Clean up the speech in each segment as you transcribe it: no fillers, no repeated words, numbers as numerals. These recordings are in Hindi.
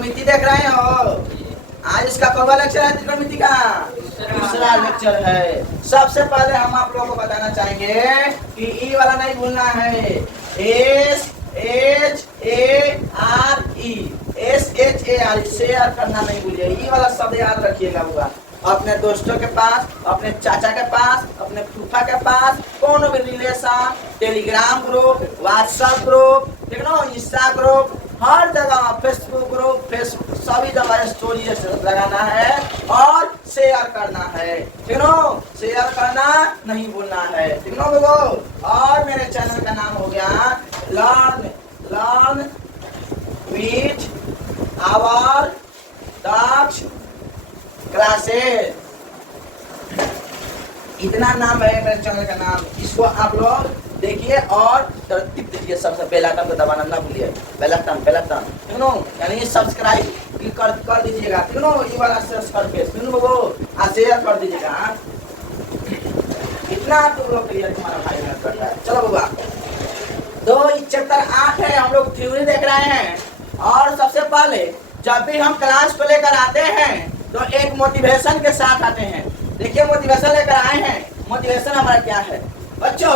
त्रिकोणमिति देख रहे हो। आज इसका कौवा लेक्चर है त्रिकोणमिति का, दूसरा लेक्चर है। सबसे पहले हम आप लोगों को बताना चाहेंगे कि ई वाला नहीं भूलना है। S H A R E, S H A R, share करना नहीं भूलिए। ई वाला शब्द याद रखिएगा हुआ। अपने दोस्तों के पास, अपने चाचा के पास, अपने फूफा के पास, कौन भी relation, Telegram group, WhatsApp group, ठीक ना, इंस्टा ग्रुप, हर जगह फेसबुक ग्रुप, सभी जगह स्टोरी लगाना है और शेयर करना है, ठीक ना। शेयर करना नहीं भूलना है, ठीक ना लोगों। और मेरे चैनल का नाम हो गया learn with our Daksh classes. इतना नाम है मेरे चैनल का नाम। इसको आप लोग देखिए और तरतीब दीजिए। सबसे बेल आइकन को दबाना ना भूलिए। बेल आइकन ठीक नो, यानी सब्सक्राइब कर दीजिएगा, ठीक नो। ये वाला सब्सक्राइब पे सुन लो आ शेयर कर दीजिएगा। इतना आप लोग के लिए तुम्हारा भाई मेहनत करता है। चलो बाबा, तो चैप्टर 8 है, हम लोग थ्योरी देख रहे हैं। और सबसे पहले जब भी हम क्लास को लेकर आते हैं तो एक मोटिवेशन के साथ आते हैं। देखिए मोटिवेशन लेकर आए हैं। मोटिवेशन हमारा क्या है बच्चों?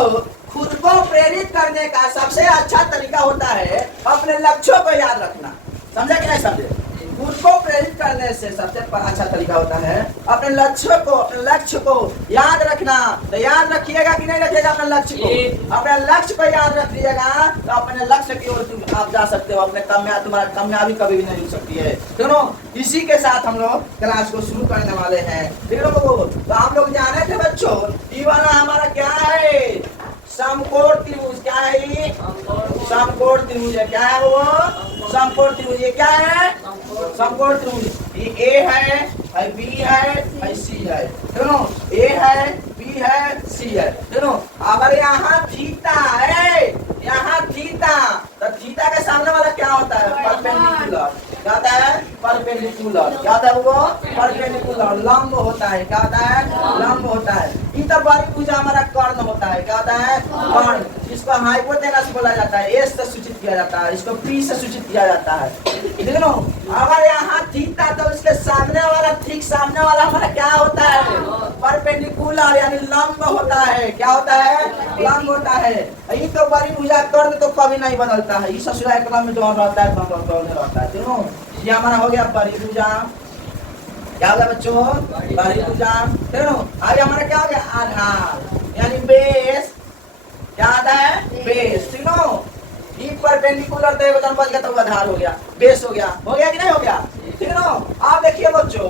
खुद को प्रेरित करने का सबसे अच्छा तरीका होता है अपने लक्ष्यों को याद रखना। समझे कि नहीं समझे? खुद को प्रेरित करने से सबसे अच्छा तरीका होता है अपने लक्ष्य को, अपने लक्ष्य को याद रखना। तो याद रखिएगा कि नहीं रखिएगा अपने लक्ष्य को? अपने लक्ष्य को याद रख लीजिएगा तो अपने लक्ष्य की ओर आप जा सकते हो। अपने तुम्हारा कामयाबी कभी भी नहीं रुक सकती है, सुनो। इसी के साथ हम लोग क्लास को शुरू करने वाले हैं, ठीक है लोगों। तो आप लोग जाने थे बच्चों, ये वाला हमारा क्या है? समकोण त्रिभुज। क्या है? समकोण त्रिभुज है। क्या है वो? समकोण त्रिभुज। ये क्या है? समकोण त्रिभुज। ये ए है, बी है, सी है, दोनों ए है, बी है, सी है, दोनों। अगर यहाँ थीटा है, यहाँ थीटा, तो थीटा के सामने वाला क्या होता है? परपेंडिकुलर। क्या होता है? परपेंडिकुलर। क्या होता है वो? परपेंडिकुलर, लंब होता है। क्या होता है? लंब होता है। ये तो बड़ी पूजा हमारा कर्ण होता है। क्या होता है? कर्ण। इसको हाइपोटेनस बोला जाता है, एस से सूचित किया जाता है, इसको पी से सूचित किया जाता है, ठीक है। अगर यहाँ थीटा तो इसके सामने वाला, ठीक सामने वाला हमारा क्या होता है? परपेंडिकुलर, यानी लंब होता है। क्या होता है? लंब होता है। ये तो बड़ी भुजा कर्ण तो कभी नहीं बदलता है। इस ससुराल क्रम में जो रहता है रहता है, ठीक है। ये हमारा हो गया बड़ी भुजा। क्या हो गया बच्चों? बड़ी भुजा, ठीक है। आगे हमारा क्या हो गया? आधार, यानी बेस। क्या आता है? बेस, ठीक है। परपेंडिकुलर तो बदल बच गया तो आधार हो गया, बेस हो गया। हो गया कि नहीं हो गया? ठीक है ना। आप देखिए बच्चों,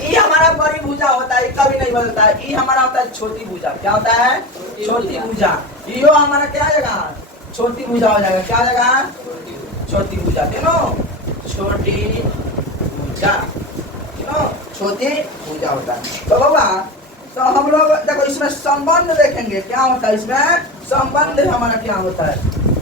ये हमारा बड़ी भुजा होता है, कभी नहीं बदलता है। ये हमारा होता है छोटी भुजा। क्या होता है? छोटी भुजा। यो हमारा क्या हो जाएगा? छोटी भुजा हो जाएगा। क्या हो जाएगा? छोटी भुजा, ठीक है। छोटी भुजा, ठीक है। छोटी भुजा होता है। तो बाबा, तो हम लोग देखो इसमें संबंध देखेंगे। क्या होता है इसमें? संबंध हमारा क्या होता है,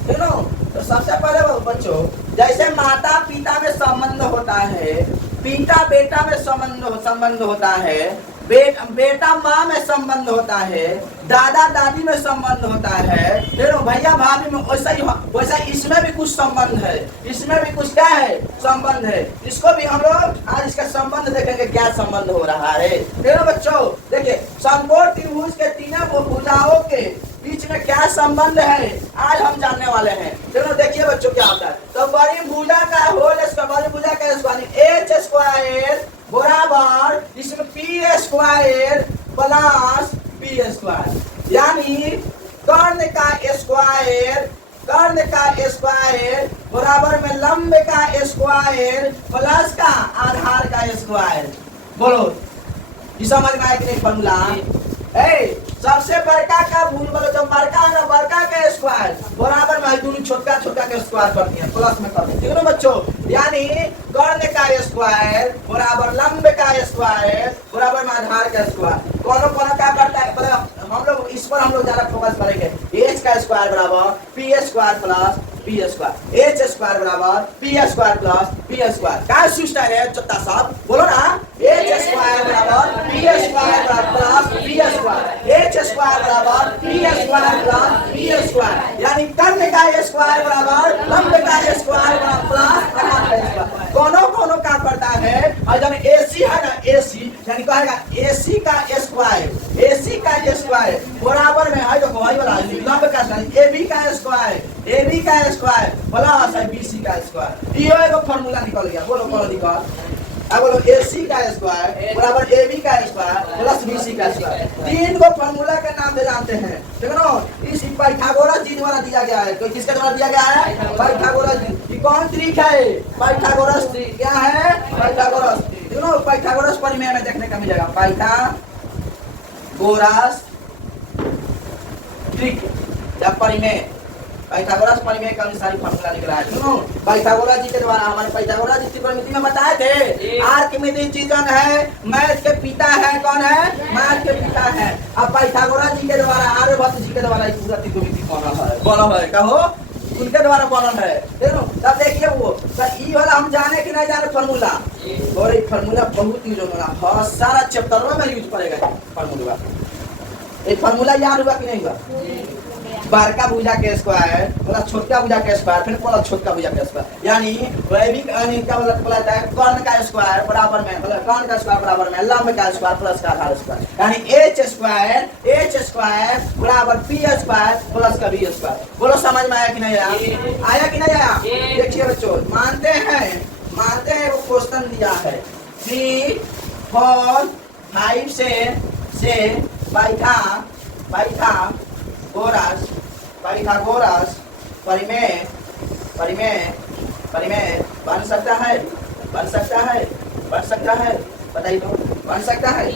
ठीक है। तो सबसे पहले बच्चों, जैसे माता पिता में संबंध होता है, पिता बेटा में संबंध होता है, बेटा माँ में संबंध होता है, दादा दादी में संबंध होता है, भैया भाभी में, वैसा इसमें भी कुछ संबंध है। इसमें भी कुछ क्या है? संबंध है। इसको भी हम लोग आज इसका संबंध देखेंगे, क्या संबंध हो रहा है। देखो बच्चों, देखिए समकोण त्रिभुज के तीनों भुजाओं के बीच में क्या संबंध है आज हम जानने वाले हैं। चलो देखिए बच्चों क्या होता है। तो बड़ी भुजा का होल स्क्वायर, बड़ी भुजा का स्क्वायर एच स्क्वायर बराबर इसमें P square plus B square, यानी कर्ण का स्क्वायर, कर्ण का स्क्वायर बराबर में लंब का स्क्वायर प्लस का आधार का स्क्वायर। बोलो ये समझ में आया कि नहीं फॉर्मूला? सबसे बड़का का भूल बोलो, जो बड़का है ना, बड़का का स्क्वायर बराबर में दोनों छोटका छोटका के स्क्वायर करती है, प्लस में करते हैं, ठीक है ना बच्चों। यानी कर्ण का स्क्वायर बराबर लंब का स्क्वायर बराबर में आधार का स्क्वायर। कौन क्या करता है? हम लोग इस पर हम लोग ज्यादा फोकस करेंगे। एच का स्क्वायर बराबर P square plus B square, H square बराबर P square plus B square. क्या सिस्टम है चोटा साहब? बोलो ना। एच स्क्वायर बराबर P square plus B square, H square बराबर P square plus B square, यानी कर्ण का स्क्वायर बराबर लंब का स्क्वायर प्लस कोनो कोनो का पड़ता है। और जब AC है ना, AC यानी कहेगा AC का स्क्वायर, AC का स्क्वायर बराबर में है, देखो वही वाला लंब का AB का स्क्वायर प्लस है BC का स्क्वायर। ये एगो फार्मूला निकल गया। बोलो बोलो निकल। अब बोलो AC का स्क्वायर बराबर AB का स्क्वायर प्लस BC का स्क्वायर। तीन गो फार्मूला के नाम दे जानते हैं, ठीक है ना। इस पाइथागोरस जी द्वारा दिया गया है। तो किसके द्वारा दिया गया है? पाइथागोरस जी। ये कौन त्रिक है? पाइथागोरस त्रिक। क्या है? पाइथागोरस। ठीक है ना। पाइथागोरस परिमेय में देखने का मिलेगा, पाइथागोरस त्रिक या परिमेय। पाइथागोरस परिमेय का अनुसारी फार्मूला निकला है। सुनो, पाइथागोरस जी के द्वारा, हमारे पाइथागोरस जी त्रिकोणमिति में बताए थे। आर्किमिडीज जी कौन है? मैथ के पिता है। कौन है? मैथ के पिता है। अब पाइथागोरस जी के द्वारा, आर्यभट्ट जी के द्वारा ये पूरा त्रिकोणमिति बना है। कहो उनके द्वारा बनल है। देखो तब देखिए वो सर ई वाला हम जाने कि नहीं जाने फार्मूला, और ये फार्मूला बहुत यूज होगा। बहुत सारा चैप्टर में यूज पड़ेगा फार्मूला। ये फार्मूला याद हुआ कि नहीं हुआ? बड़का भुजा के स्क्वायर प्लस छोटका भुजा के स्क्वायर फिर प्लस छोटका भुजा के स्क्वायर, यानी वैविक यानी क्या बोलता है? कर्ण का स्क्वायर बराबर में, मतलब कर्ण का स्क्वायर बराबर में लंब का स्क्वायर प्लस का आधार स्क्वायर, यानी h स्क्वायर बराबर p स्क्वायर प्लस का b स्क्वायर। बोलो समझ में आया कि नहीं आया? आया कि नहीं आया? देखिए बच्चों, मानते हैं वो क्वेश्चन दिया है 3 4 5 से पाइथागोरस परिमेय बन सकता है बताइए तो, बन सकता है।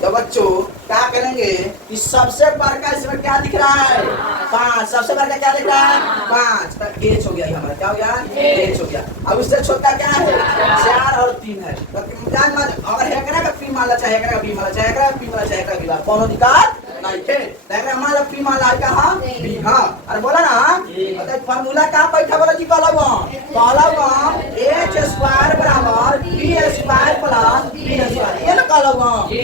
तो बच्चों क्या करेंगे कि सबसे बड़का इसमें क्या दिख रहा है? 5। सबसे बड़का क्या दिख रहा है? 5। तो h हो गया हमारा। क्या हो गया? h हो गया। अब उससे छोटा क्या है? 4 और 3 है। तो अगर हेकरा का p मान ला, चाहे हेकरा का b मान ला, चाहे हेकरा का p मान ला, चाहे हेकरा का b मान ला, कौन अधिकार नहीं थे। हेकरा मान ला p मान ला कहां? b। हां अरे बोला ना, मतलब फार्मूला का पाइथागोरस जी कहलव h स्क्वायर बराबर p square plus b square. ये ना कहलव। तो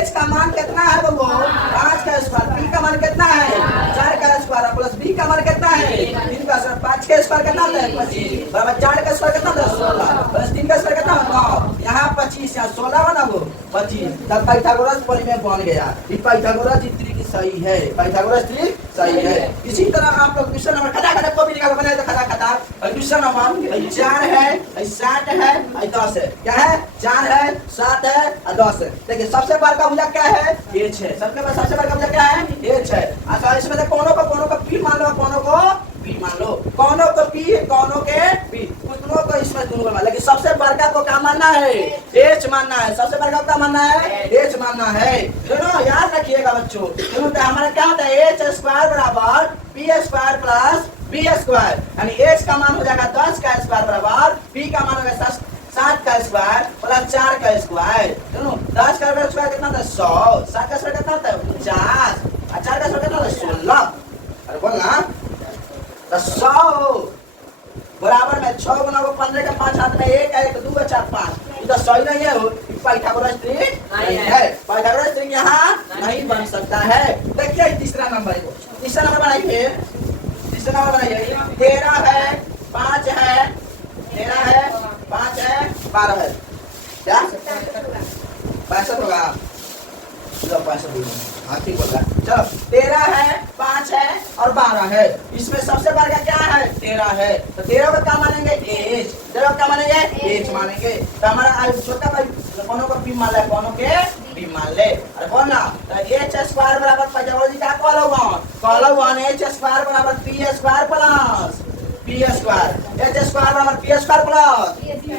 h का मान कितना है बबू? 5 का स्क्वायर। p का मान कितना है? 4 का स्क्वायर प्लस b का मान कितना है? 3 का स्क्वायर। 5 का स्क्वायर कितना होता है? 25 बराबर 4 का स्क्वायर कितना होता है? 16 प्लस 3 का स्क्वायर कितना होता है? यहाँ 25 यहाँ 16 बना वो 25। तब पाइथागोरस परिमेय बन गया। ये पाइथागोरस त्रिक सही है, पाइथागोरस त्रिक सही है। इसी तरह आप लोग क्वेश्चन नंबर खटा कॉपी निकाल बनाए तो खटा क्वेश्चन नंबर 4 है, 7 है, 10 है। क्या है? 4 है, 7 है और 10 है। देखिए सबसे बड़का भुजा क्या है? h है। सबसे बड़का भुजा क्या है? h है। अच्छा इसमें से कोनो को p मान लो, कोनो को p मान लो, कोनो को p कोनो के p, दोनों को इसमें दोनों को मान। लेकिन सबसे बड़का को क्या मानना है? h मानना है। सबसे बड़का को क्या मानना है? h मानना है। दोनों याद रखिएगा बच्चों। तो हमारा क्या होता है? h स्क्वायर बराबर p square plus b square, यानी h का मान हो जाएगा 10 का स्क्वायर बराबर p का मान हो जाएगा 7 का स्क्वायर प्लस 4 का स्क्वायर। दोनों 10 का स्क्वायर कितना होता है? 100। 7 का स्क्वायर कितना होता है? 50 और 4 का स्क्वायर कितना होता है? 16। अरे बोल ना, तो 100 बराबर में 6 गुना 15 का 5 हाथ में 1 है, 1 2 4 5। ये तो सही नहीं है। पाइथागोरस त्रिक नहीं है। पाइथागोरस त्रिक यहाँ नहीं बन सकता है। देखिए तीसरा नंबर बनाइए। 13 है, 5 है, 5 है, 12 है। क्या 65 होगा? चलो 65 ठीक बोल रहा है। चलो 13 है, 5 है और 12 है। इसमें सबसे बड़ा क्या है? 13 है। तो 13 को क्या मानेंगे? h। 13 को क्या मानेंगे? h मानेंगे। तो हमारा छोटा भाई कोनो को p मान ले, कोनो के b मान ले। अरे बोल ना, तो h स्क्वायर बराबर पाइथागोरस जी क्या कहलव? h स्क्वायर बराबर p square plus p square, h square बराबर p स्क्वायर प्लस,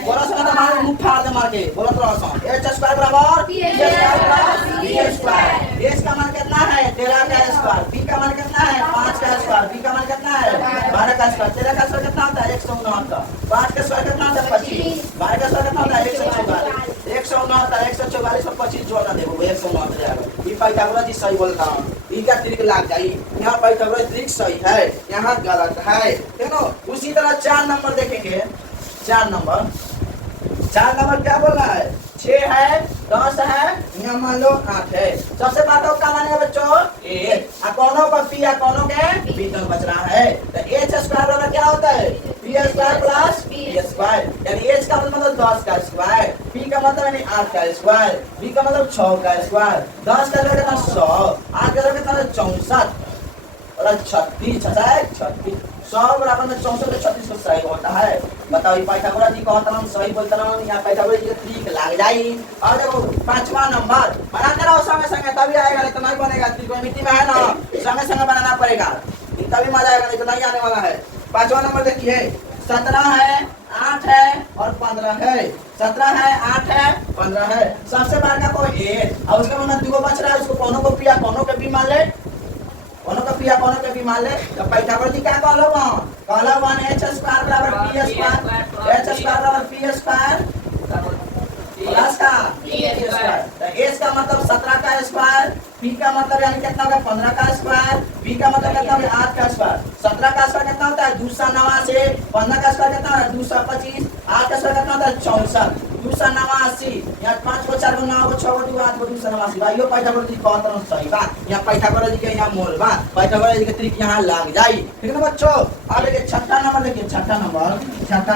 बोला सुना तो मार मुंह फाड़ दे मार के। बोला तो सुन, h स्क्वायर बराबर p square plus b square. h का मान कितना है? 13 का स्क्वायर। p का मान कितना है? 5 का स्क्वायर। b का मान कितना है? 12 का स्क्वायर। 13 का स्क्वायर कितना होता है? 169। 5 का स्क्वायर कितना होता है? 25। 12 का स्क्वायर कितना होता है? 144। 144 और 25 जोड़ना देखो 169 जाएगा। ये पाइथागोरस जी सही बोलता हूँ। इनका त्रिक लग जाए। यहाँ पाइथागोरस त्रिक सही है, यहाँ गलत है। देखो उसी तरह 4 नंबर देखेंगे। 4 नंबर क्या बोल रहा है? 6 है, 10 है, यहाँ मान लो 8 है। सबसे बड़ा क्या मानेगा बच्चों? h। कोनो का p या कोनो के b तक बच रहा है। तो h स्क्वायर बराबर क्या होता है? p B square plus B square, यानी एच का मतलब 10 का स्क्वायर, पी का मतलब यानी 8 का स्क्वायर, बी का मतलब 6 का स्क्वायर, 10 का कितना 100, 8 का कितना 64 और 36 36 100 बराबर में 64 36 को सही होता है। बताओ ये पाइथागोरस जी कहता हम सही बोलता ना, यहाँ पाइथागोरस जी ट्रिक लग जाई। और देखो पांचवा नंबर बनाते रहो संगे संगे तभी आएगा, नहीं तो नहीं बनेगा। त्रिकोणमिति में है ना संगे संगे बनाना पड़ेगा तभी मजा आएगा, नहीं तो नहीं आने वाला है। पांचवा नंबर देखिए 17 है 8 है और 15 है, 17 है 8 है 15 है, सबसे बड़ा का कोई ए और उसके बाद दो बच रहा है, उसको कोनो को पिया कोनो के भी मान ले, कोनो का पिया कोनो के भी मान ले। तो पाइथागोरस जी क्या कहलो कहलो 1h² बराबर p² h² बराबर p² प्लस का तो h का मतलब 17 का स्क्वायर, p का मतलब यानी कितना होगा 15 का स्क्वायर, b का मतलब कितना होगा 8 का स्क्वायर। 17 का स्क्वायर कितना होता है 289, 15 का स्क्वायर कितना होता है 225, 8 का स्क्वायर कितना होता है 64 289। यहाँ 5 को 4 को 9 को 6 को 2 8 को 289। भाइयों पाइथागोरस जी कहता हूं सही बात, यहाँ पाइथागोरस जी के यहाँ मोल बा, पाइथागोरस जी के ट्रिक यहाँ लग जाई। ठीक है ना बच्चों। अब देखिए छठा नंबर, देखिए छठा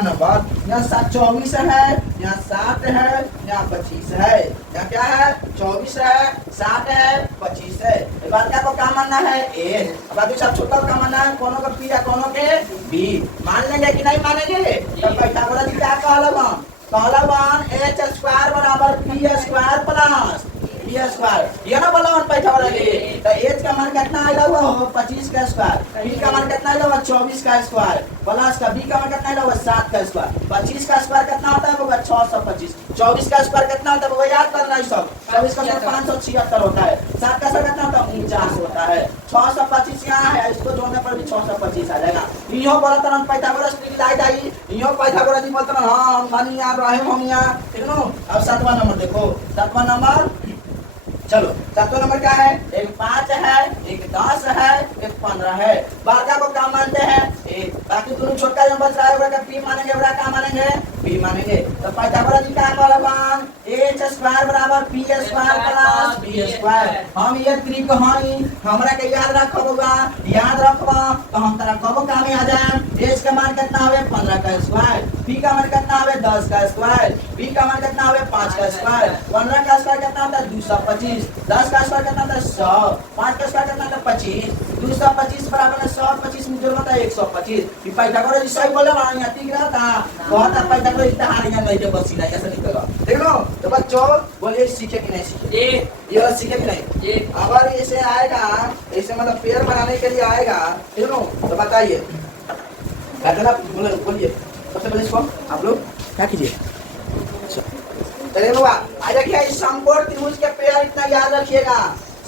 नंबर यहाँ 24 है, यहाँ 7 है, यहाँ 25 है, यहाँ क्या है 24 है 7 है 25 है। इस बात का आपको क्या मानना है ए, अब बाकी सब छोटा का मानना है कोनो का पी या कोनो के बी, मान लेंगे कि नहीं मानेंगे। तो पाइथागोरस जी क्या कहला h² बराबर p² प्लस b², ये ना बोला पाइथागोरस जी। तो h का मान कितना आएगा वो 25 का स्क्वायर, p का मान कितना आएगा 24 का स्क्वायर प्लस का b का मान कितना आएगा 7 का स्क्वायर। 25 का स्क्वायर कितना होता है वो 625, 24 का स्क्वायर कितना होता है वो याद करना है सब, 24 का स्क्वायर 576 होता है, 7 का स्क्वायर कितना होता है 49 होता है, 625 यहाँ है, इसको जोड़ने पर भी 625 आ जाएगा। इहो बोला तरह पाइथागोरस ट्रिक लाई जाई, इहो पाइथागोरस जी बोलते हैं हां मानी यार रहे हम यहाँ। ठीक है ना। अब 7वां नंबर देखो, 7वां नंबर चलो 7वां नंबर क्या है, एक 5 है, एक 10 है, एक 15 है। बड़का को क्या मानते हैं ए, बाकी दोनों छोटा जो बच रहा है बड़ा पी मानेंगे, बड़ा क्या मानेंगे पी मानेंगे। तो पाइथागोरस जी क्या कहला h² बराबर p² प्लस b²। हम ये ट्रिक हई हमरा के याद रखबा, याद रखबा तो हम तरह कबो काम में आ जाए। h का मान कितना होवे 15 का स्क्वायर, p का मान कितना होवे 10 का स्क्वायर, b का मान कितना होवे 5 का स्क्वायर, 15 का स्क्वायर कितना होता है 225, 10 का स्क्वायर कितना होता है 100, 5 का स्क्वायर कितना होता है 25, 225 बराबर है 100, 25 में जोड़ना है 125। ये पाइथागोरस जी सही बोला ना, यहाँ ठीक रहा था बहुत है पाइथागोरस जी हार गया नहीं, बस नहीं ऐसा नहीं करो। देख लो तो बच्चों बोलिए सीखे कि नहीं सीखे, ये सीखे कि नहीं। अगर इसे आएगा इसे मतलब पेड़ बनाने के लिए आएगा, ठीक है तो बताइए बोलिए सबसे पहले इसको आप लोग क्या कीजिए। चलिए बाबा आ देखिए इस समकोण त्रिभुज के पेड़ इतना याद रखिएगा,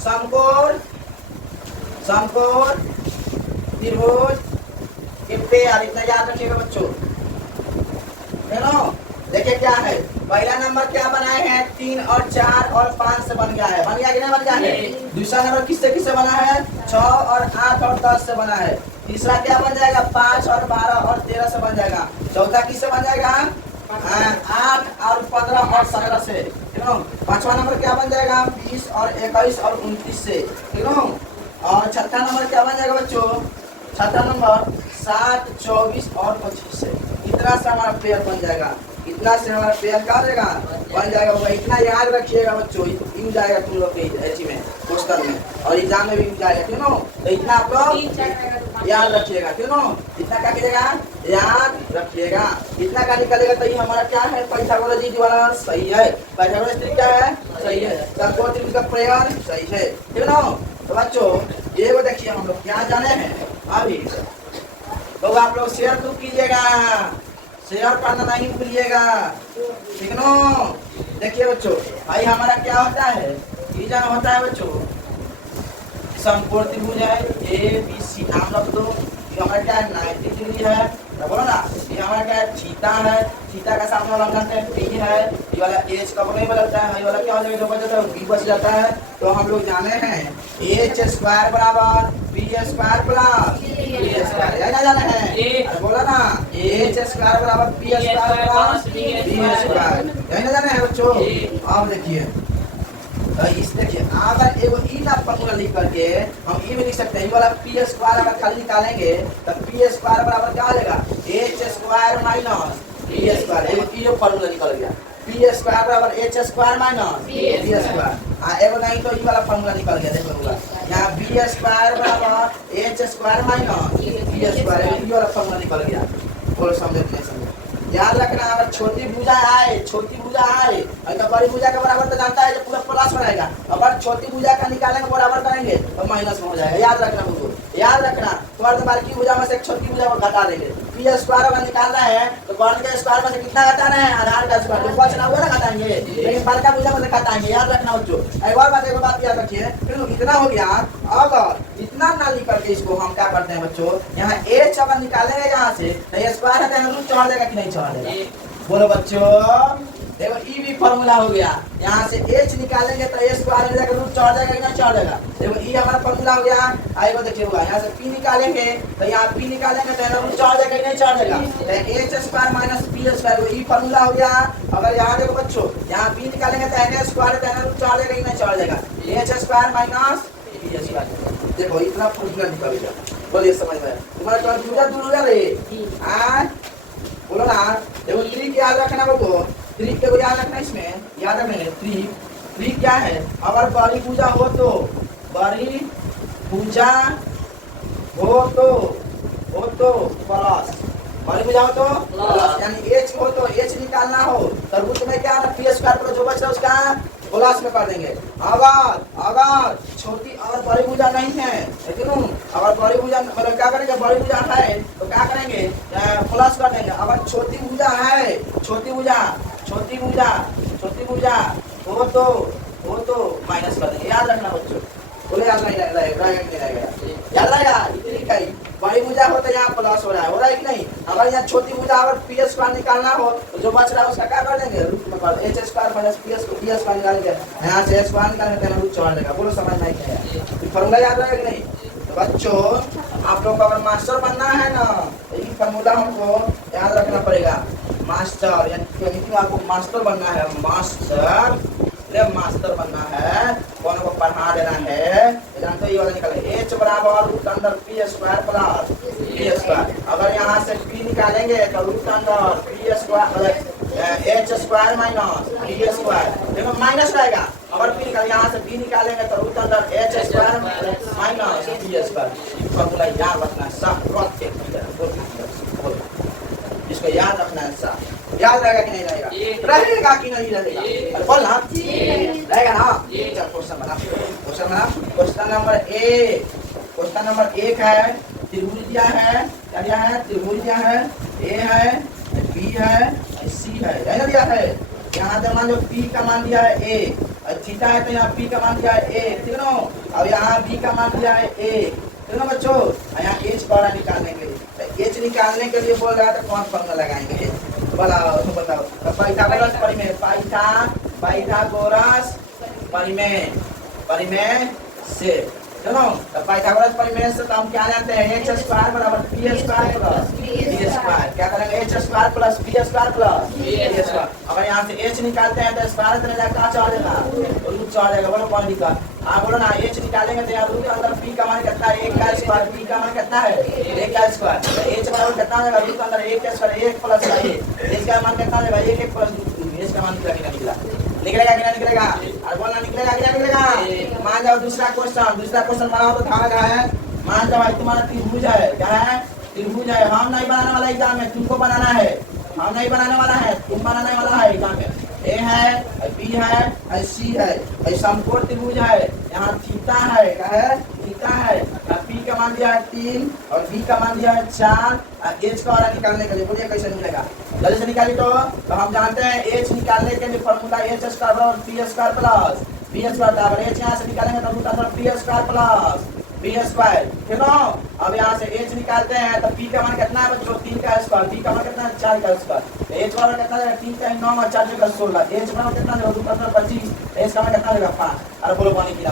समकोण त्रिभुज के पेड़ इतना याद रखिएगा बच्चों। देखिए क्या है पहला नंबर क्या बनाए हैं 3 और 4 और 5 से बन गया है, बन गया कि नहीं बन गया है। दूसरा नंबर किससे किससे बना है 6 और 8 और 10 से बना है। तीसरा क्या बन जाएगा 5 और 12 और 13 से बन जाएगा। चौथा किससे बन जाएगा 8 और 15 और 17 से। पांचवा नंबर क्या बन जाएगा 20 और 21 और 29 से। और छठा नंबर क्या बन जाएगा बच्चों, छठा नंबर 7 24 और 25 से। इतना से हमारा पेयर बन जाएगा, इतना से हमारा पेयर क्या रहेगा बन जाएगा। वो इतना याद रखिएगा बच्चों, इन जाएगा तुम लोग के एची में क्वेश्चन में और एग्जाम में भी जाएगा। क्यों नो तो इतना आप लोग याद रखिएगा, क्यों नो इतना क्या कीजिएगा याद रखिएगा। इतना का निकलेगा तो ये हमारा क्या है पाइथागोरस जी वाला सही है, पाइथागोरस ट्रिक क्या है सही है, समकोण त्रिभुज का पेयर सही है। ठीक है ना। तो बच्चों ये वो देखिए हम लोग क्या जाने हैं अभी, तो आप लोग शेयर तो कीजिएगा, शेयर करना नहीं भूलिएगा। ठीक है। देखिए बच्चों भाई हमारा क्या होता है, ये जाना होता है बच्चों समकोण त्रिभुज है ABC नाम रख दो। ये हमारा क्या है 90 डिग्री है, बोलो ना। ये हमारा क्या है थीटा है, थीटा का सामने वाला अंक है P है। ये वाला H कब नहीं बदलता है, ये वाला क्या हो जाएगा जो बच जाता है B बच जाता है। तो हम लोग जाने हैं h² बराबर p² प्लस b², यही ना जाने हैं बोला ना h² बराबर p² प्लस b², यही ना जाने हैं बच्चों। अब देखिए तो इस देखिए अगर एगो ई ना फॉर्मूला लिख करके हम ई भी लिख सकते हैं, ये वाला पी स्क्वायर अगर खाली निकालेंगे तो पी स्क्वायर बराबर क्या हो जाएगा, H square minus P square. एगो ई जो फॉर्मूला निकल गया, पी स्क्वायर बराबर H square minus P square. एगो नहीं तो ई वाला फॉर्मूला निकल गया, देखो यहाँ बी स्क्वायर बराबर H square minus P square, E वाला फॉर्मूला निकल गया। बोलो समझे नहीं समझे, याद रखना अगर छोटी भुजा आए, छोटी भुजा आए तो बड़ी भुजा के बराबर तो जानता है जो पूरा प्लस बनाएगा, अगर छोटी भुजा का निकालेंगे बराबर करेंगे तो माइनस में हो जाएगा। याद रखना मुझको, याद रखना वर्ग बार की भुजा में से एक छोटी भुजा को घटा देंगे। पी स्क्वायर अगर निकालना है तो वर्ग के स्क्वायर में से कितना घटाना है, आधार का स्क्वायर, जो बचना हुआ ना घटाएंगे, लेकिन बड़का भुजा में से घटाएंगे। याद रखना बच्चों, एक और बात याद रखिए, फिर इतना हो गया। अगर इतना ना लिख करके इसको हम क्या करते हैं बच्चों, यहाँ एच अगर निकालेंगे यहाँ से तो स्क्वायर है तो रूट चढ़ देगा कि नहीं चढ़ देगा, बोलो बच्चों। देखो ई भी फॉर्मूला हो गया, यहाँ से एच निकालेंगे तो ए स्क्वायर में जाकर रूट चढ़ जाएगा कि नहीं चढ़ जाएगा। देखो ई हमारा फॉर्मूला हो गया। आइए देखिए होगा, यहाँ से पी निकालेंगे तो यहाँ पी निकालेंगे तो यहाँ रूट चढ़ जाएगा कि नहीं चढ़ जाएगा, H square minus P square, E formula हो गया। अगर यहाँ देखो बच्चों, यहाँ पी निकालेंगे तो एन स्क्वायर तो रूट चढ़ जाएगा कि नहीं चढ़ जाएगा, H square minus P square. देखो इतना फॉर्मूला निकल गया, बोलिए समझ में तुम्हारा कंफ्यूजन दूर हो गया रे, बोलो ना। देखो ट्रिक याद रखना बच्चों, ट्रिक को याद रखना, इसमें याद रखना ट्रिक क्या है, अगर बड़ी भुजा हो तो, बड़ी भुजा हो तो प्लस, बड़ी भुजा हो तो प्लस, यानी एच हो तो एच निकालना हो तो रूट में क्या पी स्क्वायर पर जो बच रहा है उसका प्लस में कर देंगे। अगर छोटी अगर बड़ी भुजा नहीं है, लेकिन अगर बड़ी भुजा मतलब क्या करेंगे, बड़ी भुजा है तो क्या करेंगे प्लस कर देंगे। अगर छोटी भुजा है, छोटी भुजा हो तो माइनस कर देंगे। याद रखना बच्चों, बोले याद नहीं रहेगा, याद रहेगा। ठीक है, बड़ी भुजा हो तो यहाँ प्लस हो रहा है कि नहीं। अगर यहाँ छोटी भुजा अगर पी स्क्वायर निकालना हो तो जो बच रहा है उसका क्या कर देंगे, रूट में कर, H square minus P square निकालेंगे, यहाँ से स्क्वायर निकालेंगे तो रूट चढ़ देगा। बोलो समझ में क्या फॉर्मूला याद रहेगा कि नहीं। तो बच्चों आप लोग को अगर मास्टर बनना है ना, यही फॉर्मूला हमको याद रखना पड़ेगा। मास्टर यानी आपको मास्टर बनना है, मास्टर बनना है, कौन को पढ़ा देना है, जानते हो ये वाला निकाले एच बराबर root under P square plus P square. अगर यहाँ से पी निकालेंगे तो root under P square H square minus P square, देखो माइनस रहेगा। अगर पी निकाले यहाँ से पी निकालेंगे तो root under H square minus P square. Formula याद रखना सब, इसको याद रखना है सब। याद रहेगा कि नहीं रहेगा, रहेगा कि नहीं रहेगा, अरे बोल ना रहेगा ना। चल क्वेश्चन बना, क्वेश्चन नंबर एक है, त्रिभुज दिया है, क्या दिया है, त्रिभुज दिया है, ए है, बी है, सी है, दिया है। यहाँ पे मान लो पी का मान दिया है ए, थीटा है तो यहाँ पी का मान दिया है ए, ठीक है ना। अब यहाँ बी का मान दिया है ए, ठीक है ना बच्चों। यहाँ एच बड़ा निकालने के लिए, एच निकालने के लिए बोल रहा है तो कौन फॉर्मूला लगाएंगे, बताओ। तो पाइथागोरस परिमेय से, चलो तो पाइथागोरस परिमेय से तो हम क्या जानते हैं, एच स्क्वायर बराबर P square plus B square. क्या करेंगे, H square plus B square plus B square. अगर यहाँ से एच निकालते हैं तो स्क्वायर से कहाँ चढ़ जाएगा, रूट चढ़ जाएगा। बोलो कौन दिक्कत, हाँ बोलो ना। एच निकालेंगे तो यहाँ रूट के अंदर पी का मान कितना है, एक का स्क्वायर, पी का मान कितना है, एक का स्क्वायर। एच बराबर कितना जाएगा, रूट के अंदर एक का स्क्वायर, एक प्लस एच का मान कितना जाएगा, एक प्लस एच का मान निकलेगा कि नहीं निकलेगा, अरे बोलना निकलेगा कि नहीं निकलेगा। मान जाओ दूसरा क्वेश्चन बनाओ तो धारा क्या है, मान जाओ भाई तुम्हारा त्रिभुज है, क्या है, त्रिभुज है। हम नहीं बनाने वाला एग्जाम में, तुमको बनाना है, हम नहीं बनाने वाला है, तुम बनाने वाला है एग्जाम में। ए है, बी है, सी है, समकोण त्रिभुज है। यहाँ थीटा है, क्या है, थीटा है। पी का मान दिया है 3 और बी का मान दिया है 4। एच का वाला निकालने के लिए बोलिए कैसे निकलेगा, जल्दी से निकालिए। तो हम जानते हैं एच निकालने के लिए फॉर्मूला एच स्क्वायर बराबर P square plus B square बराबर, एच यहाँ से निकालेंगे तो root under P square plus B square, ठीक है। अब यहाँ से एच निकालते हैं तो पी का मान कितना है बच्चों, 3 का स्क्वायर, बी का मान कितना है, 4 का स्क्वायर। एच बराबर कितना है, 3 का 9 और 4 का 16। एच बराबर कितना है, रूट अंडर 25, एच का मान कितना होगा 5। अरे बोलो पानी की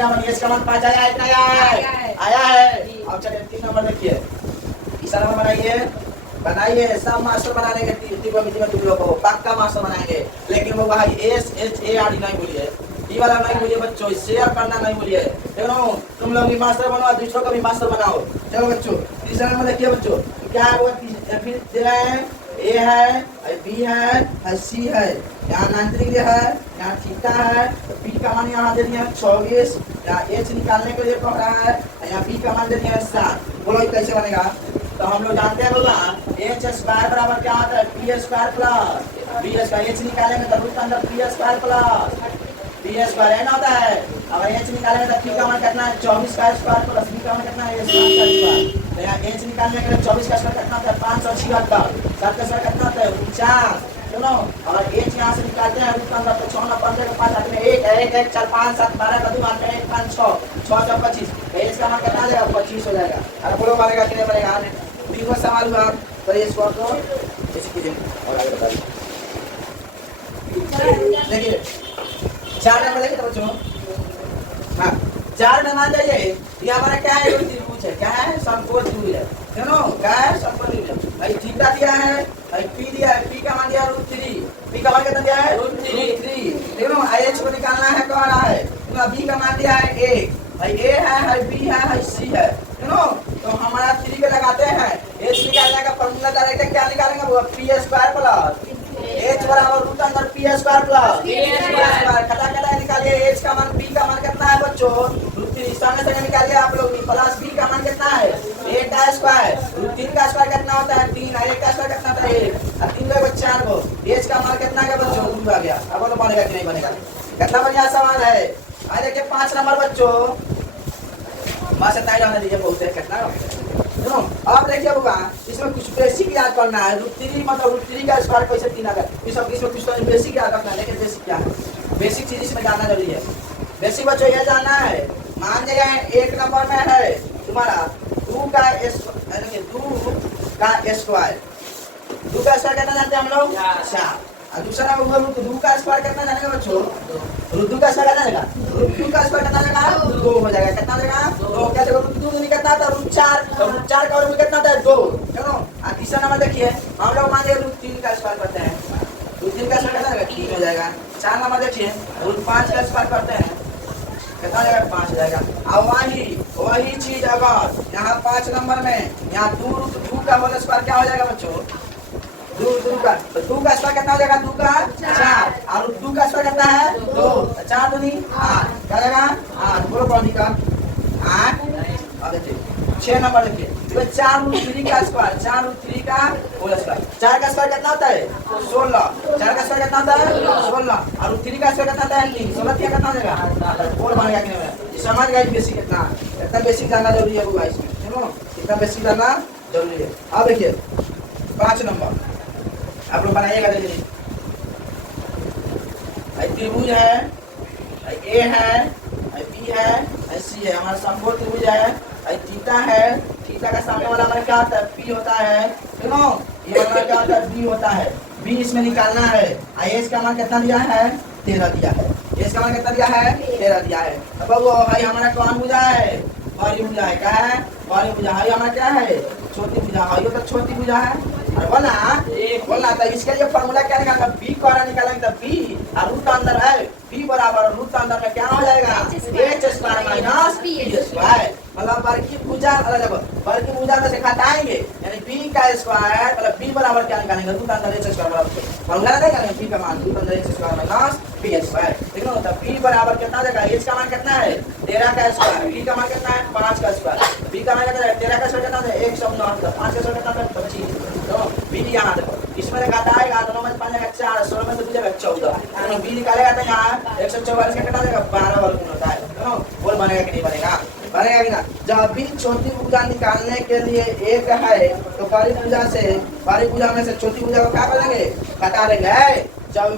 नाम, एच का मान 5 आया है। अब चलिए 3 नंबर देखिए, इशारा में बनाइए, सब मास्टर बना लेंगे, में तुम लोग को पक्का मास्टर बनाएंगे। लेकिन वो भाई एस एच ए आर नहीं बोलिए, ये वाला नहीं भूलिए बच्चों, शेयर करना नहीं भूलिए। देखो तुम लोग भी मास्टर बनो, दूसरों को भी मास्टर बनाओ। चलो बच्चों तीसरा नंबर देखिए बच्चों, क्या है वो फिर दे रहे हैं, ए है, बी है, सी है, यहाँ 93 है, यहाँ थीटा है, पी का मान यहाँ दे दिया 24, यहाँ एच निकालने के लिए कह रहा है, यहाँ बी का मान दे दिया 7। बोलो ये कैसे बनेगा? तो हम लोग जानते हैं बोला एच स्क्वायर बराबर क्या होता है, P square plus B square. H निकालेंगे तो रूट के अंदर P square plus B square है ना होता है। अगर एच निकालेंगे तो पी का मान कितना है 24 का स्क्वायर प्लस बी का मान कितना है 7 का स्क्वायर। तो यहाँ एच निकालने के लिए 24 का स्क्वायर कितना होता है 576, 7 का स्क्वायर कितना होता है 49। सुनो अगर एच यहाँ से निकालते हैं रूट के अंदर तो 6 9 15 5 8 में 1 1 1 4 5 7 12 का 2 8 1 5 6 6 4 25। एच का मान कितना आ जाएगा 25 हो जाएगा। अरे बोलो बनेगा कितने बनेगा? तीन सवाल हुआ तो ये इसको आपको ऐसे कीजिए और आगे बता दीजिए। देखिए 4 नंबर देखिए तो बच्चों, हाँ 4 में मान जाइए ये हमारा क्या है, त्रिभुज है। क्या है? समकोण त्रिभुज है। सुनो क्या है? समकोण त्रिभुज है। भाई थीटा दिया है, भाई पी दिया है, पी का मान दिया √3, पी का मान कितना दिया है √3। देखो एच को निकालना है, कह रहा है तो बी का मान दिया है 1, भाई ए है, बी है, सी है। सुनो तो हमारा 3 पे लगाते हैं, एच निकालने का फॉर्मूला डायरेक्ट क्या निकालेंगे वो पी स्क्वायर प्लस एच बराबर रूट अंदर P square plus B square. खटा खटा निकालिए, एच का मान बी का मान कितना है बच्चों √3, सामने से निकालिए आप लोग, प्लस बी का मान कितना है 1 का स्क्वायर, √3 का स्क्वायर कितना होता है 3, 1 का स्क्वायर कितना होता है 1 और 3 का 4 को। एच का मान कितना है बच्चों 2 आ गया। अब तो बनेगा कि नहीं बनेगा? कितना बढ़िया सवाल है। आ देखिए 5 नंबर बच्चों, बस इतना ही रहने दीजिए, बहुत है कितना। सुनो अब देखिए बुआ इसमें कुछ बेसिक याद करना है। √3 मतलब √3 का स्क्वायर कैसे 3 आ गया, इसमें कुछ तो बेसिक याद रखना है। लेकिन बेसिक क्या है? बेसिक चीज इसमें जानना जरूरी है। बेसिक बच्चों ये जानना है, मान लिया 1 नंबर में है तुम्हारा 2 का स्क्वायर, 2 का स्क्वायर कितना जानते हैं हम लोग 4। और दूसरा नंबर √2 का स्क्वायर कितना जानेगा बच्चों, √2 का स्क्वायर कितना जाएगा, √2 का स्क्वायर कितना जाएगा 2 हो जाएगा। कितना जाएगा 2। क्या जगह √2 नहीं कितना था √4, तो √4 का वर्ग कितना था 2। चलो और तीसरा नंबर देखिए, हम लोग मान लिया √3 का स्क्वायर करते हैं, √3 का स्क्वायर कितना जाएगा 3 हो जाएगा। 4 नंबर देखिए √5 का स्क्वायर करते हैं, कितना जाएगा 5 हो जाएगा। अब वही चीज अगर यहाँ 5 नंबर में यहाँ 2 का होल स्क्वायर क्या हो जाएगा बच्चों 2 का, तो 2 का स्क्वायर कितना हो जाएगा 2 का 4 और 2 का स्क्वायर कितना है 2, 4 दूनी 8 क्या जाएगा 8। बोलो कौन का 8। अब देखिए 6 नंबर देखिए, तो 4√3 का स्क्वायर, 4√3 का होल स्क्वायर, 4 का स्क्वायर कितना होता है 16, 4 का स्क्वायर कितना होता है 16 और 3 का स्क्वायर कितना होता है 3, 16 कितना हो जाएगा 4 बन गया। कि समझ गए बेसिक कितना बेसिक जानना जरूरी है वो इसमें, सुनो कितना बेसिक जानना जरूरी है। अब देखिए 5 नंबर आप लोग बनाइएगा। देखिए त्रिभुज है, ए है, बी है, सी है, हमारा समकोण त्रिभुज है। थीटा है, थीटा का सामने वाला हमारा क्या होता है पी होता है, सुनो ये हमारा क्या होता है बी होता है। बी इसमें निकालना है। एच का मान कितना दिया है 13 दिया है, एच का मान कितना दिया है 13 दिया है। अब वो भाई हमारा कौन भुजा है बड़ी भुजा है, क्या है बड़ी भुजा है। हमारा क्या है छोटी भुजा है, ये तो छोटी भुजा है। बोला तो इसके लिए फॉर्मूला क्या निकालना, बी को निकालेंगे तो बी और रूट अंदर है बी बराबर रूट अंदर में क्या हो जाएगा H square minus B square. मतलब बड़की भुजा में से घटाएंगे यानी बी का स्क्वायर मतलब बी बराबर क्या निकालेंगे रूट अंदर एच स्क्वायर बराबर फॉर्मूला निकालेंगे बी का मान रूट अंदर H square minus B square. देखो तो बी बराबर कितना देगा, एच का मान कितना है 13 का स्क्वायर, बी का मान कितना है 5 का स्क्वायर, बी का मान कितना है 13 का स्क्वायर कितना है 109, 5 का स्क्वायर कितना है 25। तो बी यहाँ देखो इसमें घटाएगा 2 में 5 जाएगा 4, 16 में से बचेगा 14, तो बी निकालेगा तो यहाँ 144 का कितना देगा 12 वर्ग होता है। तो बोल बनेगा कि नहीं बनेगा, बनेगा कि ना। जब भी छोटी भुजा निकालने के लिए एक है तो बड़ी भुजा में से छोटी भुजा को क्या करेंगे घटा देंगे। जब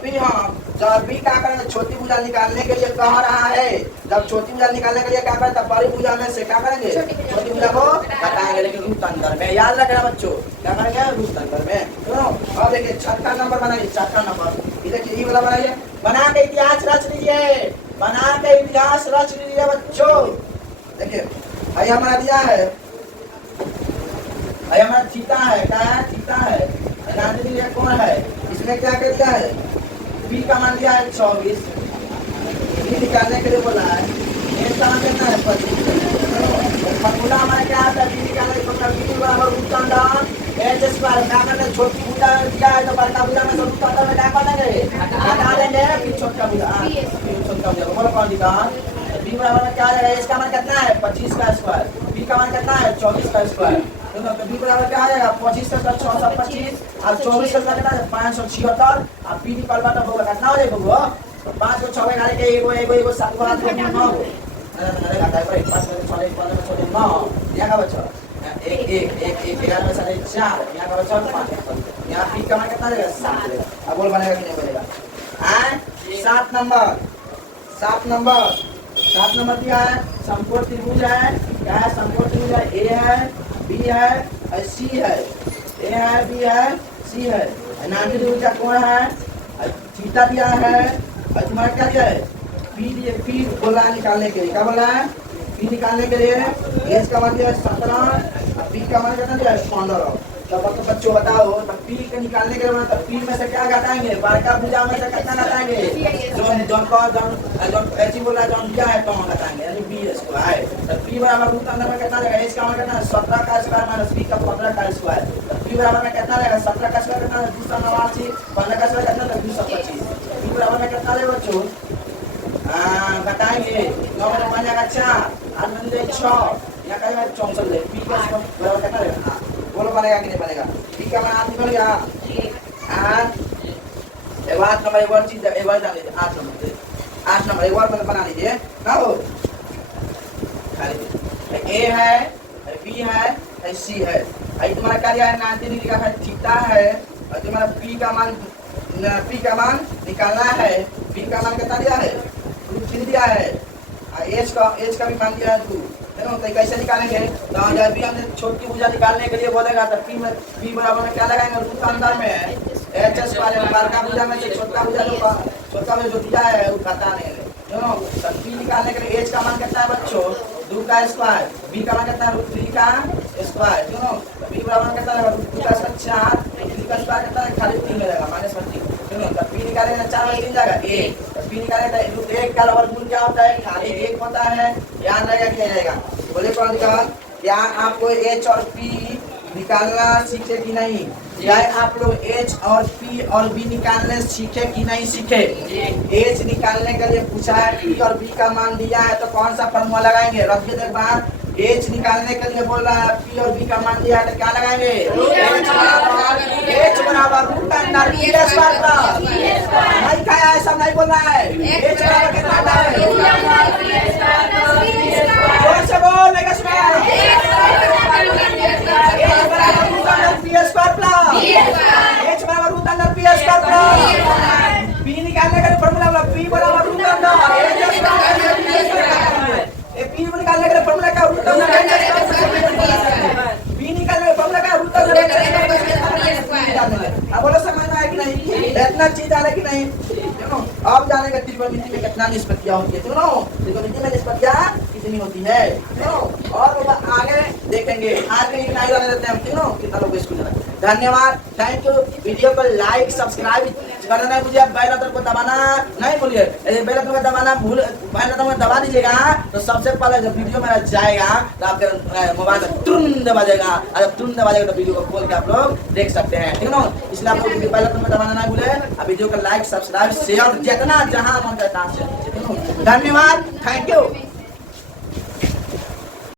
भी क्या करेंगे छोटी भुजा निकालने के लिए कह रहा है, जब छोटी भुजा निकालने के लिए क्या करें तब बड़ी भुजा में से क्या करेंगे छोटी भुजा को घटाएंगे, लेकिन रूट अंदर में याद रखना बच्चों क्या करेंगे रूट अंदर में। सुनो अब देखिए 6 नंबर बनाइए, 6 नंबर ये देखिए ये वाला बनाइए, बना के इतिहास रच लीजिए, बना के इतिहास रच लीजिए बच्चों। देखिए भाई हमारा दिया है, भाई हमारा थीटा है, क्या है थीटा है, कौन है इसमें क्या कर दिया है बी का मान दिया है 24, बी निकालने के लिए बोला है, ए का मान कितना है 25। फॉर्मूला हमारा क्या आता है, बी निकालने के फॉर्मूला बी बराबर रूट अंडर एच स्क्वायर। क्या करना है, छोटी भुजा दिया है तो बड़का भुजा में से रूट अंडर में क्या कर देंगे, हटा देंगे, फिर छोटा भुजा, फिर छोटा भुजा बोलो कौन दिखा। बी बराबर में क्या आ जाएगा, एच का मान कितना है 25 का स्क्वायर, बी का मान कितना है 24 का स्क्वायर। तो बी बराबर क्या आ जाएगा 25 का स्क्वायर 625 और 24 का स्क्वायर कितना है 576 और पी निकाल बाटा होगा कितना हो जाएगा वो, तो 5 को 6 में गाड़ी के एगो 7 को हाथ में 9 अरे घाटा है 5 में 6 1 15 में 6 9 यहाँ का बच्चा एक 11 में साढ़े 4 यहाँ का बच्चा 5 यहाँ पी का मान कितना आ जाएगा 7। अब बोल बनेगा कि नहीं बनेगा, 7 नंबर क्या है, समकोण त्रिभुज है, क्या है समकोण त्रिभुज है, ए है बी है और सी है, ए है बी है सी है, 90 डिग्री का कोण है, थीटा दिया है और तुम्हारा क्या दिया है पी बोला है निकालने के लिए, क्या बोला है पी निकालने के लिए, एच का मान दिया है 17 और पी का मान कितना दिया है 15। तब तो बच्चों बताओ तब पी के निकालने के लिए तब पी में से क्या घटाएंगे, बड़का भुजा में से कितना घटाएंगे, जो ऐसी बोला जो दिया है तो घटाएंगे यानी बी स्क्वायर। तब पी बराबर रूट अंदर में कितना जाएगा, एच का मान कितना 17 का स्क्वायर माइनस पी का 15 का स्क्वायर। तब पी बराबर में कितना जाएगा 17 का स्क्वायर कितना 289, 15 का स्क्वायर कितना 225। पी बराबर में कितना जाएगा बच्चों, घटाएंगे 9 में 5 जाएगा 4 8 में 6 यहाँ का 64 ले, पी का बराबर कितना रहेगा, बोलो बनेगा कि नहीं बनेगा, पी का मान आप निकल गया। एक बात नंबर एक और चीज एक बार जान लीजिए, 8 नंबर एक बार बना लीजिए ना हो, ए है बी है सी है, आई तुम्हारा क्या दिया है 90 डिग्री का है थीटा है और तुम्हारा पी का मान निकालना है, पी का मान कितना दिया है √3 दिया है, एच का भी मान दिया है 2 है ना। तो कैसे निकालेंगे, तो जब भी हमने छोटी भुजा निकालने के लिए बोलेगा तो पी बराबर में क्या लगाएंगे रूट अंदर में एच स्क्वायर, बड़का भुजा में से छोटा भुजा जो दिया है वो घटा देंगे दोनों। तो पी निकालने के लिए एच का मान कितना है बच्चों 2 का स्क्वायर, बी का मान कितना है √3 का स्क्वायर दोनों। पी बराबर कितना है √2 का स्क्वायर 4, बी का स्क्वायर कितना है खाली 3 मिलेगा -25 दोनों। तो पी निकालेंगे 4 में 3 जाएगा 1, तो पी निकालेंगे √1 का वर्गमूल क्या होता है खाली 1 होता है, ध्यान रहेगा क्या जाएगा। बोले कौन दिखा, क्या आपको एच और पी निकालना सीखे कि नहीं, क्या आप लोग एच और पी और बी निकालने सीखे कि नहीं सीखे। एच निकालने के लिए पूछा है, पी और बी का मान दिया है तो कौन सा फॉर्मूला लगाएंगे, रखिए एक बार। एच निकालने के लिए बोल रहा है, पी और बी का मान दिया है तो क्या लगाएंगे, एच बराबर रूट अंडर पी स्क्वायर का नहीं खाया है, सब नहीं बोल रहा है। एच बराबर कितना आता है, जोर से बोल लेगा एच बराबर root under P square plus P निकालने का फॉर्मूला बोला पी बराबर रूट अंडर ए पी निकालने का फॉर्मूला क्या रूट अंडर पी निकालने का फॉर्मूला क्या रूट अंडर। अब बोलो समझ में आया कि नहीं, इतना चीज आने की नहीं। अब जानेगा त्रिकोणमिति में कितना निष्पत्तियां होती है, त्रिकोणमिति में निष्पत्तियां कितनी होती है और आगे देखेंगे। आज के लिए नहीं रहने देते हैं हम कितना लोग स्कूल जाना। धन्यवाद, थैंक यू। वीडियो को लाइक सब्सक्राइब करना नहीं भूलिए, बेल आइकन को दबाना नहीं भूलिए। बेल आइकन को दबाना बेल आइकन को दबा दीजिएगा तो सबसे पहले जब वीडियो मेरा जाएगा तो आपके मोबाइल में तुरंत दबा जाएगा, और जब तुरंत दबा जाएगा तो वीडियो को खोल के आप लोग देख सकते हैं, ठीक है ना। इसलिए आप लोग बेल आइकन को दबाना नहीं भूले, और वीडियो को लाइक सब्सक्राइब शेयर जितना जहां मन करता है। धन्यवाद, थैंक यू।